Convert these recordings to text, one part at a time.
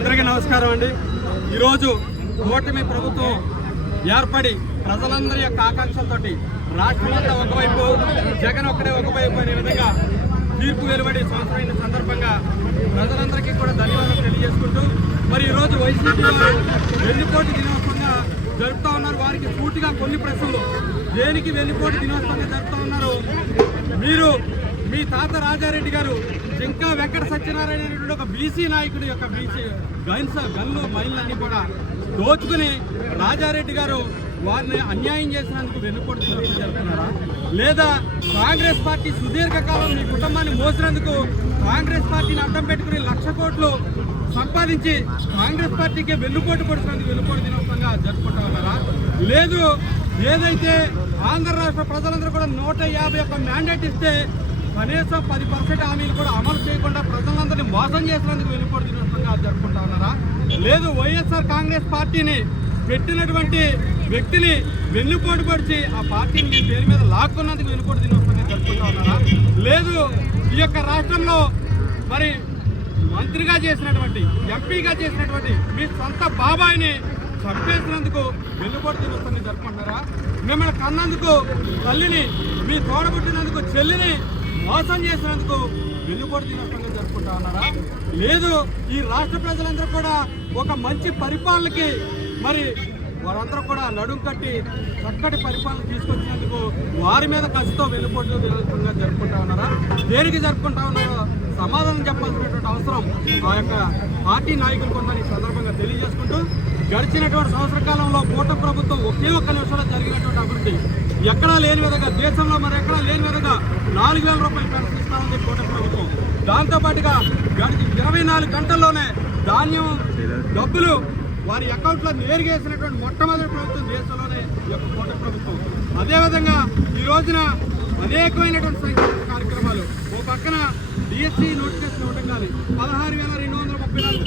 అందరికీ నమస్కారం అండి. ఈరోజు కూటమి ప్రభుత్వం ఏర్పడి ప్రజలందరి యొక్క ఆకాంక్షలతోటి రాష్ట్రమంతా ఒకవైపు జగన్ ఒక్కడే ఒకవైపు అనే విధంగా తీర్పు వెలువడి సంవత్సరమైన సందర్భంగా ప్రజలందరికీ కూడా ధన్యవాదాలు తెలియజేసుకుంటూ మరి ఈరోజు వైసీపీ వారు వెన్నుపోటు దినోత్సవంగా జరుపుతా ఉన్నారు. వారికి పూర్తిగా కొన్ని ప్రశ్నలు. దేనికి వెన్నుపోటు దినోత్సవంగా జరుపుతా ఉన్నారు? మీరు మీ తాత రాజారెడ్డి గారు ఇంకా వెంకట సత్యనారాయణ అనేటువంటి ఒక బీసీ నాయకుడి యొక్క బీసీ గన్స్ గన్లు మైళ్ళన్నీ కూడా దోచుకుని రాజారెడ్డి గారు వారిని అన్యాయం చేసినందుకు వెన్నుపోటు జరుగుతున్నారా లేదా కాంగ్రెస్ పార్టీ సుదీర్ఘకాలం మీ కుటుంబాన్ని మోసినందుకు కాంగ్రెస్ పార్టీని అడ్డం పెట్టుకుని లక్ష కోట్లు సంపాదించి కాంగ్రెస్ పార్టీకి వెన్నుపోటు పొడిచినందుకు వెన్నుపోటు దినోత్సవంగా జరుపుకుంటా ఉన్నారా? లేదు ఏదైతే ఆంధ్ర రాష్ట్ర ప్రజలందరూ కూడా నూట యాభై ఒక్క మ్యాండేట్ ఇస్తే కనీసం పది పర్సెంట్ హామీలు కూడా అమలు చేయకుండా ప్రజలందరినీ మోసం చేసినందుకు వెలుపడి దినోత్సవంగా జరుపుకుంటా ఉన్నారా? లేదు వైఎస్ఆర్ కాంగ్రెస్ పార్టీని పెట్టినటువంటి వ్యక్తిని వెన్నుపోటు పడిచి ఆ పార్టీని మీ పేరు మీద లాక్కున్నందుకు వెన్నుపోటు దినోత్సవంగా జరుపుకుంటా ఉన్నారా? లేదు ఈ యొక్క రాష్ట్రంలో మరి మంత్రిగా చేసినటువంటి ఎంపీగా చేసినటువంటి మీ సొంత బాబాయిని చంపేసినందుకు వెన్నుపోటు దినోత్సవాన్ని జరుపుకుంటున్నారా? మిమ్మల్ని కన్నందుకు తల్లిని మీ తోడబుట్టినందుకు చెల్లిని మోసం చేసినందుకు వెన్నుపోటు దినోత్సవంగా జరుపుకుంటా ఉన్నారా? లేదు ఈ రాష్ట్ర ప్రజలందరూ కూడా ఒక మంచి పరిపాలనకి మరి వారందరూ కూడా నడుం కట్టి చక్కటి పరిపాలన తీసుకొచ్చినందుకు వారి మీద కసితో వెన్నుపోటు దినోత్సవంగా జరుపుకుంటా ఉన్నారా? దేనికి జరుపుకుంటా ఉన్నారో సమాధానం చెప్పాల్సినటువంటి అవసరం ఆ యొక్క పార్టీ నాయకులకు ఉందని సందర్భంగా తెలియజేసుకుంటూ గడిచినటువంటి సంవత్సర కాలంలో కూట ప్రభుత్వం ఒకే ఒక్క నిమిషంలో జరిగినటువంటి అభివృద్ధి ఎక్కడా లేని విధంగా దేశంలో మరి ఎక్కడా లేని విధంగా నాలుగు వేల రూపాయలు పెన్షన్ ఇస్తామని ఉంది కూట ప్రభుత్వం. దాంతోపాటుగా గడిచి ఇరవై నాలుగు గంటల్లోనే ధాన్యం డబ్బులు వారి అకౌంట్లో నేరుగా వేసినటువంటి మొట్టమొదటి ప్రభుత్వం దేశంలోనే ఈ యొక్క కూట ప్రభుత్వం. అదేవిధంగా ఈ రోజున అనేకమైనటువంటి సంక్షేమ కార్యక్రమాలు. ఓ పక్కన డిఎస్సి నోటిఫికేషన్ ఇవ్వడం కానీ పదహారు వేల రెండు వందల ముప్పై నాలుగు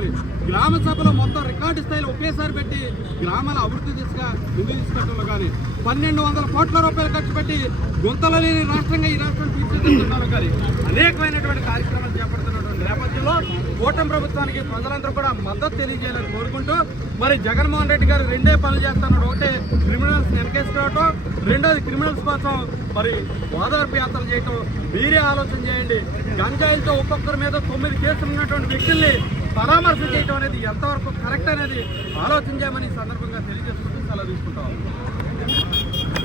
ఉద్యోగాలు గ్రామ సభలో మొత్తం రికార్డు స్థాయిలో ఒకేసారి పెట్టి గ్రామాల అభివృద్ధి దిశగా ముందు తీసుకెళ్ళడంలో కానీ పన్నెండు వందల కోట్ల రూపాయలు ఖర్చు పెట్టి గుంతలు లేని రాష్ట్రంగా ఈ రాష్ట్రం తీర్చిదిద్దడంలో కానీ అనేకమైనటువంటి కార్యక్రమాలు చేపడుతున్నటువంటి నేపథ్యంలో కూటమి ప్రభుత్వానికి ప్రజలందరూ కూడా మద్దతు తెలియజేయాలని కోరుకుంటూ మరి జగన్మోహన్ రెడ్డి గారు రెండే పనులు చేస్తున్నాడు ఒకటే క్రిమినల్స్ వెనకేసుకోవటం రెండోది క్రిమినల్స్ కోసం మరి ఓదార్పు యాత్రలు చేయటం. మీరే ఆలోచన చేయండి. గంజాయిలతో ఒక్కొక్కరి మీద తొమ్మిది కేసులు ఉన్నటువంటి వ్యక్తుల్ని పరామర్శ చేయటం అనేది ఎంతవరకు కరెక్ట్ అనేది ఆలోచించామని సందర్భంగా తెలియజేసుకుంటూ సెలవు తీసుకుంటాం.